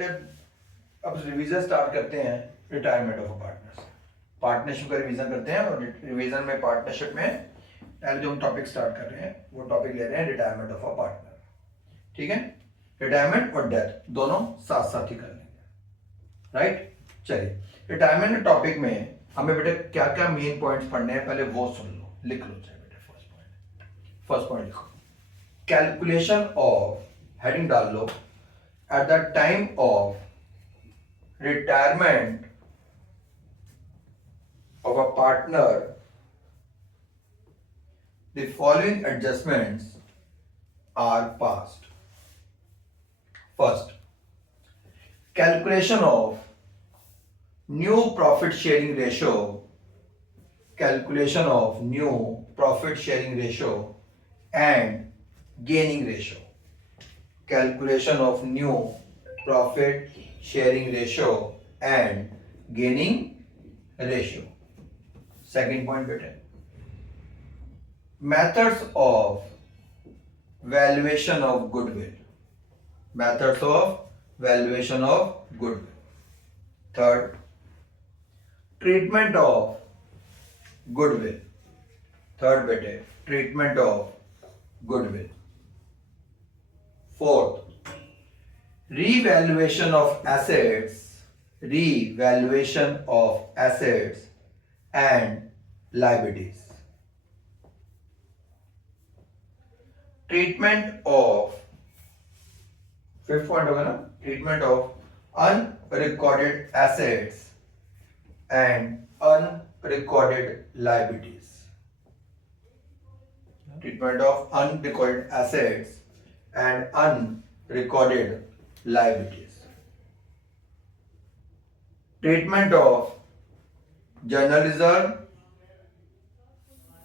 बेटे अब revision start करते हैं retirement of a partner. Partnership का रिवीजन करते हैं और रिवीजन में पार्टनरशिप में पहले जो हम टॉपिक स्टार्ट कर रहे हैं वो टॉपिक ले रहे हैं रिटायरमेंट ऑफ अ पार्टनर। ठीक है, रिटायरमेंट और डेथ दोनों साथ साथ ही कर लेंगे। राइट, चलिए रिटायरमेंट टॉपिक में हमें बेटे क्या क्या मेन पॉइंट्स पढ़ने हैं पहले वो सुन लो, लिख लो। चाहे बेटे फर्स्ट पॉइंट लिखो, कैलकुलेशन ऑफ, हेडिंग डाल लो, at the time of retirement of a partner, the following adjustments are passed. First, calculation of new profit sharing ratio, calculation of new profit sharing ratio and gaining ratio, calculation of new profit sharing ratio and gaining ratio. Second point बेटे, methods of valuation of goodwill, methods of valuation of goodwill. Third, treatment of goodwill. Third बेटे, treatment of goodwill. Fourth, revaluation of assets, revaluation of assets and liabilities. Treatment of, fifth point होगा ना, treatment of unrecorded assets and unrecorded liabilities. Treatment of unrecorded assets and unrecorded liabilities. Treatment of general reserve,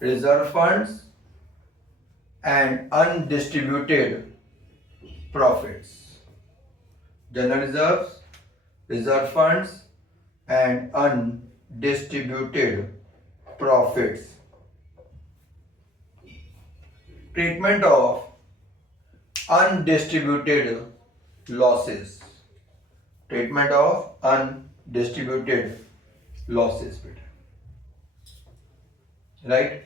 reserve funds and undistributed profits. General reserves, reserve funds and undistributed profits. Treatment of undistributed losses. Treatment of undistributed losses. Right?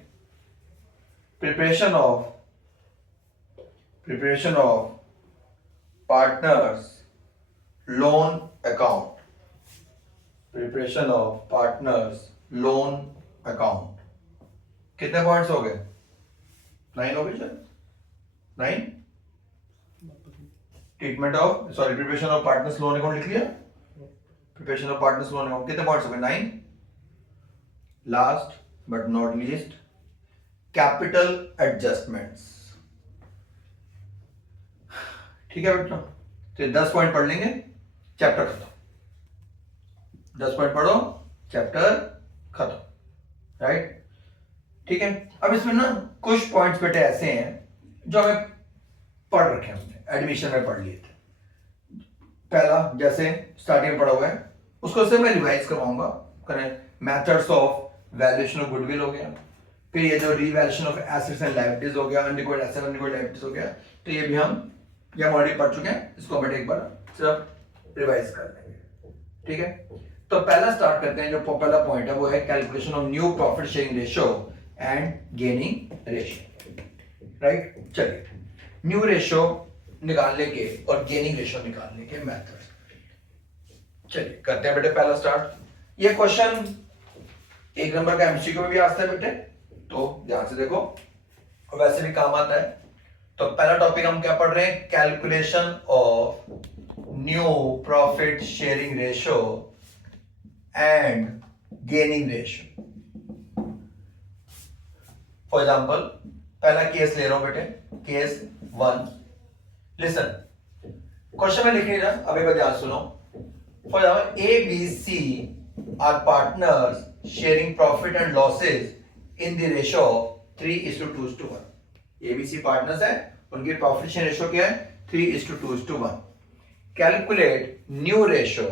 Preparation of partners loan account. Preparation of partners loan account. कितने points हो गए? 9 हो गए sir? 9? Treatment of preparation of partners loan account लिख लिया? Preparation of partners loan account कितने points हो गए? 9। Last but not least, capital adjustments. ठीक है बेटा, तो 10 पॉइंट पढ़ लेंगे, चैप्टर खत्म। 10 पॉइंट पढ़ो, चैप्टर खत्म। राइट, ठीक है। अब इसमें ना कुछ पॉइंट्स बेटे ऐसे हैं जो हमें पढ़ रखे हैं, हमने एडमिशन में पढ़ लिए थे। पहला जैसे स्टार्टिंग में पढ़ा हुआ है उसको से मैं रिवाइज करवाऊंगा। Methods of valuation of goodwill हो गया, फिर ये जो revaluation of assets and liabilities हो गया, अनरिकॉर्ड एसेट्स अनरिकॉर्ड लायबिलिटीज हो गया, तो ये भी हम ऑलरेडी पढ़ चुके हैं, इसको हम एक बार सिर्फ रिवाइज कर लेंगे। ठीक है, तो पहला स्टार्ट करते हैं। जो पहला पॉइंट है वो है calculation of new profit sharing ratio and gaining ratio. Right, चलिए न्यू रेशियो निकालने के और गेनिंग रेशियो निकालने के मेथड चलिए करते हैं बेटे। पहला स्टार्ट, ये क्वेश्चन 1 नंबर का एमसीक्यू में भी आता है बेटे, तो ध्यान से देखो और वैसे भी काम आता है। तो पहला टॉपिक हम क्या पढ़ रहे हैं? Calculation of new profit sharing ratio and gaining ratio. For example पहला केस ले रहा हूं बेटे, केस 1। लिसन, क्वेश्चन में लिख नहीं रहा, अभी बात ध्यान सुनो। For example A B C are partners sharing profit and losses in the ratio of 3:2:1। A B C partners है, उनकी प्रॉफिट शेयर रेशियो क्या है? 3:2:1। Calculate new ratio,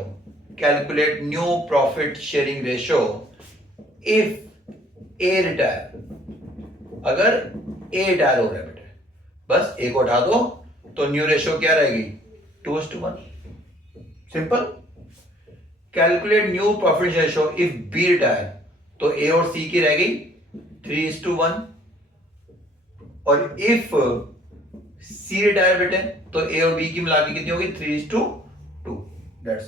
calculate new profit sharing ratio if A retire. अगर A retire हो रहा है बेटे, बस ए को उठा दो तो न्यू रेशियो क्या रहेगी? 2:1। Simple. Calculate new profit ratio if B retire, तो ए और सी की रह गई 3:1, और इफ सी रिटायर बेटे तो ए और बी की मिला के कितनी होगी 3:2। दैट्स,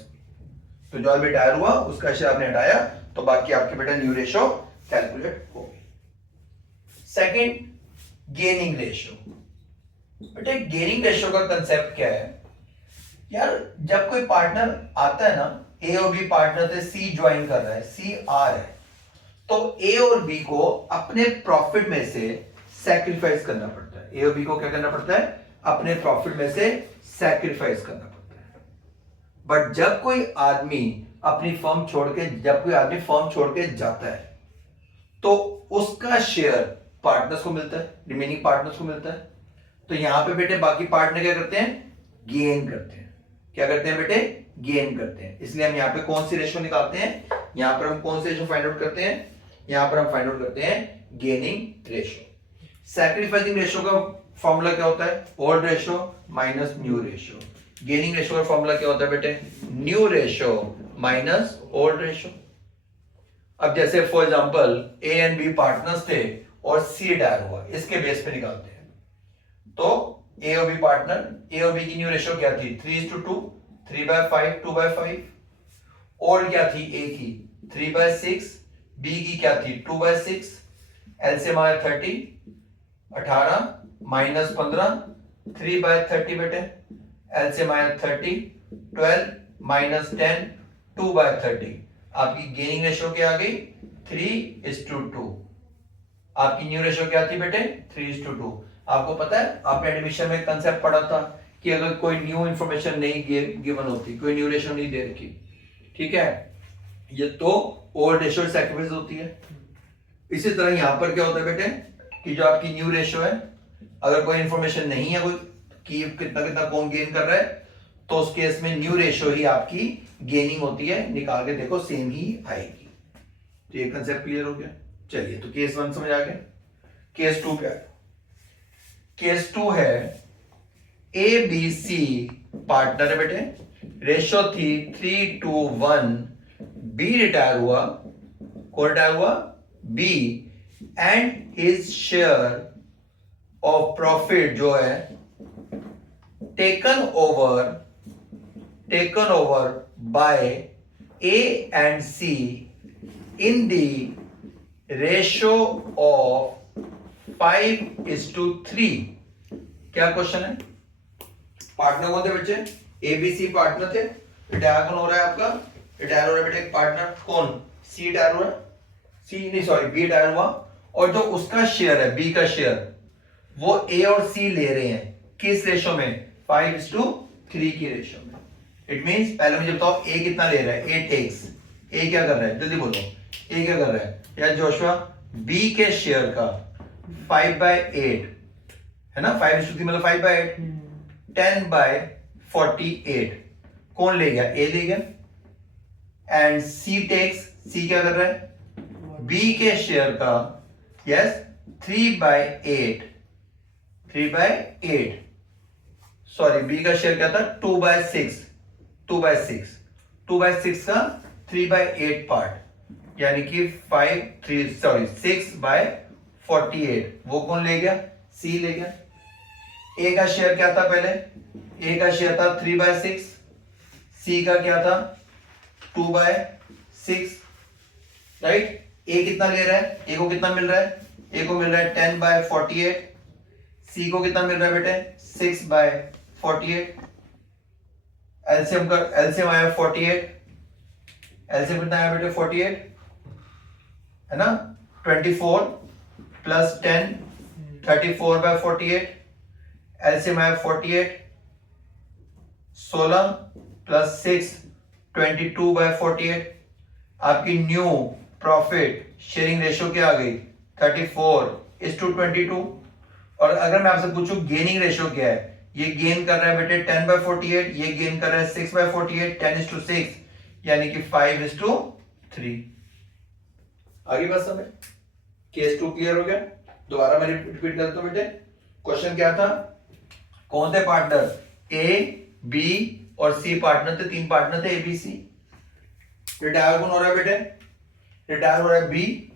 तो जो अभी रिटायर हुआ उसका शेयर आपने हटाया, तो बाकी आपके बेटा न्यू रेशियो कैलकुलेट होगी। Second, gaining ratio. बेटे गेनिंग रेशियो का कंसेप्ट क्या है यार, जब कोई पार्टनर आता है ना, ए और बी पार्टनर से सी ज्वाइन कर रहा है, सी आर है, तो ए और बी को अपने प्रॉफिट में से सैक्रिफाइस करना पड़ता है। ए और बी को क्या करना पड़ता है, अपने प्रॉफिट में से सैक्रिफाइस करना पड़ता है। बट जब कोई आदमी अपनी फर्म छोड़ के, जब कोई आदमी फर्म छोड़ के जाता है, तो उसका शेयर पार्टनर्स को मिलता है, रिमेनिंग पार्टनर्स को मिलता है। तो यहां पे बेटे बाकी पार्टनर क्या करते हैं, गेन करते हैं। क्या करते हैं बेटे, गेन करते हैं। इसलिए हम यहां पे कौन सी रेशियो निकालते हैं, यहां पर हम कौन सी रेशियो फाइंड आउट करते हैं, यहां पर हम फाइंड आउट करते हैं गेनिंग रेशियो। सैक्रिफाइसिंग रेशियो का फॉर्मूला क्या होता है, old ratio minus new ratio. Gaining ratio का फॉर्मूला क्या होता है बेटे, new ratio minus old ratio. अब जैसे for example A and B partners थे और सी रिटायर हुआ, इसके बेस पे निकालते हैं। तो ए और बी पार्टनर, ए और बी की न्यू रेशियो क्या थी 3:2, 3/5, 2/5। ओल्ड क्या थी, ए की 3/6, बी की क्या थी 2/6। एलसीएम आया 30, 18 माइनस 15, 3/30 बेटे। एलसीएम आया 30, 12 माइनस 10, 2/30। आपकी गेनिंग रेशियो क्या आ गई 3:2। आपकी न्यू रेशियो क्या थी बेटे 3:2। आपको पता है आपने एडमिशन में कंसेप्ट पढ़ा था कि अगर कोई न्यू इंफॉर्मेशन नहीं गिवन होती, कोई न्यू रेशियो नहीं दे रखी, ठीक है, ये तो ओल्ड रेशियो सैक्रिफाइस होती है। इसी तरह यहां पर क्या होता है बेटे कि जो आपकी न्यू रेशियो है, अगर कोई इंफॉर्मेशन नहीं है, कोई कि कितना कितना कौन गेन कर रहा है, तो उस केस में न्यू रेशियो ही आपकी गेनिंग होती है। निकाल के देखो सेम ही आएगी। तो ये कंसेप्ट क्लियर हो गया। चलिए तो केस 1 समझ आ गया। केस 2 क्या है, केस 2 है ए बी सी पार्टनर है बेटे, रेशियो थी 3:1, बी रिटायर हुआ, कौन रिटायर हुआ, B, and his share of profit जो है taken over by A and C in the ratio of 5:3। क्या क्वेश्चन है, पार्टनर कौन थे बच्चे, एबीसी पार्टनर थे। रिटायर कौन हो रहा है आपका, रिटायर हो रहा है बेटे एक पार्टनर, कौन, सी रिटायर हो रहा है, सी नहीं सॉरी बी रिटायर हुआ, और जो उसका शेयर है बी का शेयर वो ए और सी ले रहे हैं, किस रेशियो में 5:3 की रेशियो में। इट मींस पहले मुझे बताओ ए कितना ले रहा है, ए टेक्स, ए क्या कर रहा है, जल्दी बोलो, ए क्या कर रहा है यार जोशुआ, बी के शेयर का 5/8 है ना, 5:3 मतलब 5/8, 10/48 कौन ले गया, ए ले गया। एंड सी टेक्स, सी क्या कर रहा है, बी के शेयर का यस 3/8, सॉरी बी का शेयर क्या था 2/6, 2/6 का 3/8 पार्ट, यानी कि 6/48 वो कौन ले गया, सी ले गया। ए का शेयर क्या था पहले, ए का शेयर था 3/6, सी का क्या था 2/6, राइट। ए कितना ले रहा है, ए को कितना मिल रहा है, ए को मिल रहा है 10/48, सी को कितना मिल रहा है बेटे 6/48। एलसीएम आया 48, एलसीएम कितना आया बेटे 48 है ना, 24 प्लस 10 34/48, एलसीएम आया 48, 16 प्लस 6 22/48। आपकी न्यू प्रॉफिट शेयरिंग रेशियो क्या आ गई 34:22। और अगर मैं आपसे पूछूं गेनिंग रेशियो क्या है, ये गेन कर रहा है बेटे 10/48, ये गेन कर रहा है 6/48, 10:6 यानी कि 5:3। आगे बात समझ, केस 2 क्लियर हो गया। दोबारा मैं रिपीट करता हूं बेटे, क्वेश्चन क्या था, कौन थे पार्टनर ए बी और सी पार्टनर थे, 3 पार्टनर थे ABC। रिटायर कौन हो रहा है बेटे? रिटायर हो रहा है बी,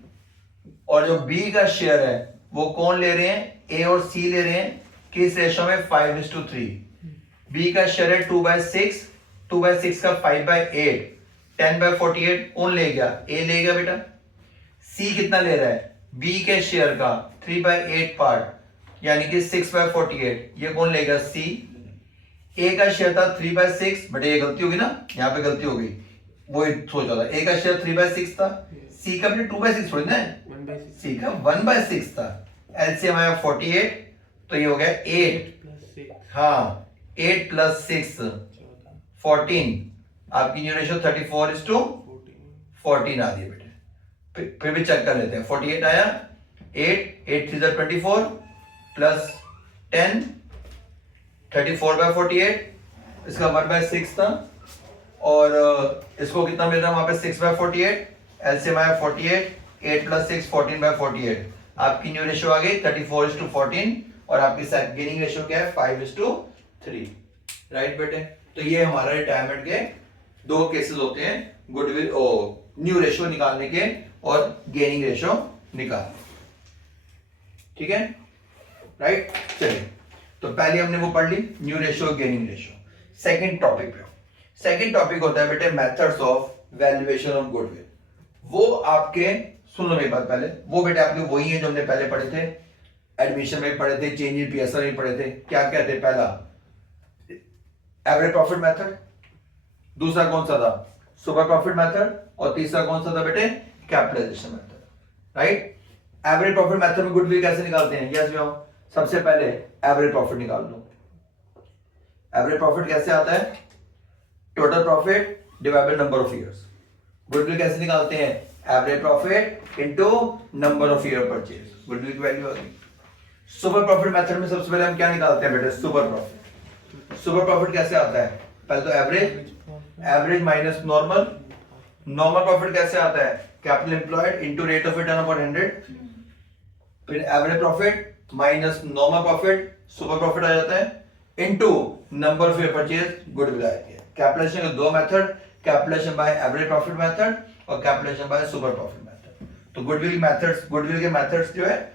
और जो बी का शेयर है वो कौन ले रहे हैं? ए और सी ले रहे हैं। किस रेशो में? 5:3। बी का शेयर है 2/6, 2/6 का 5/8, 10/48 कौन ले गया? ए ले गया बेटा। सी कितना ले रहा है? बी के शेयर का 3/8 पार्ट यानी कि 6/48, ये कौन लेगा? सी। ए का शेयर था 3/6, बट ये गलती होगी ना, यहाँ पे गलती हो गई, वो सोच रहा था। ए का शेयर 3/6 था, सी का भी 2/6 थोड़ी ना, सी का 1/6 था। एलसीएम आया 48, तो ये हो गया 8, हाँ 8 + 6 14। आपकी न्यू रेशियो 34:14 आ रही है बेटे। फिर भी चेक कर लेते हैं। 48 आया, 8 3 24 प्लस 10 34/48, इसका 1/6 था, और इसको कितना मिल रहा है वहां पे? 6/48। एलसीएम आया 48, 8 + 6 14/48। आपकी न्यू रेशियो आ गई 34:14, और आपकी गेनिंग रेशियो क्या है? 5:3। राइट बेटे? तो ये हमारा रिटायरमेंट के 2 केसेस होते हैं, गुडविल न्यू रेशियो निकालने के और गेनिंग रेशियो निकालने। ठीक है, राइट? चलिए, तो पहले हमने वो पढ़ ली, new ratio, gaining ratio. Second topic पे, सेकंड टॉपिक होता है बेटे methods of valuation of goodwill. वो आपके, सुन लो मेरी बात पहले, वो बेटे आपके वही है जो हमने पहले पढ़े थे, एडमिशन में पढ़े थे, चेंज इन पीएसआर में पढ़े थे। क्या कहते हैं? पहला एवरेज प्रॉफिट मेथड, दूसरा कौन सा था? सुपर प्रॉफिट मेथड, और तीसरा कौन सा था बेटे? Capitalization method. Right? Average profit method में गुडविल कैसे निकालते हैं? यस भैया, सबसे पहले एवरेज प्रॉफिट निकाल लो। एवरेज प्रॉफिट कैसे आता है? Total profit divide by number of years. Goodwill कैसे निकालते हैं? Average profit into number of year purchase, goodwill की वैल्यू आ गई। सुपर प्रॉफिट मेथड में सबसे पहले हम क्या निकालते हैं बेटे? Super profit. सुपर प्रॉफिट कैसे आता है? पहले तो average, average minus normal. Normal profit कैसे आता है? Capital employed into rate of return upon 100। फिर average profit minus normal profit, super profit आ जाता है, into number of year purchase, goodwill आ जाती है। कैपिटलाइजेशन के 2 method, capitalisation by average profit method और capitalisation by super profit method. तो गुडविल मेथड्स, गुडविल के मेथड्स जो है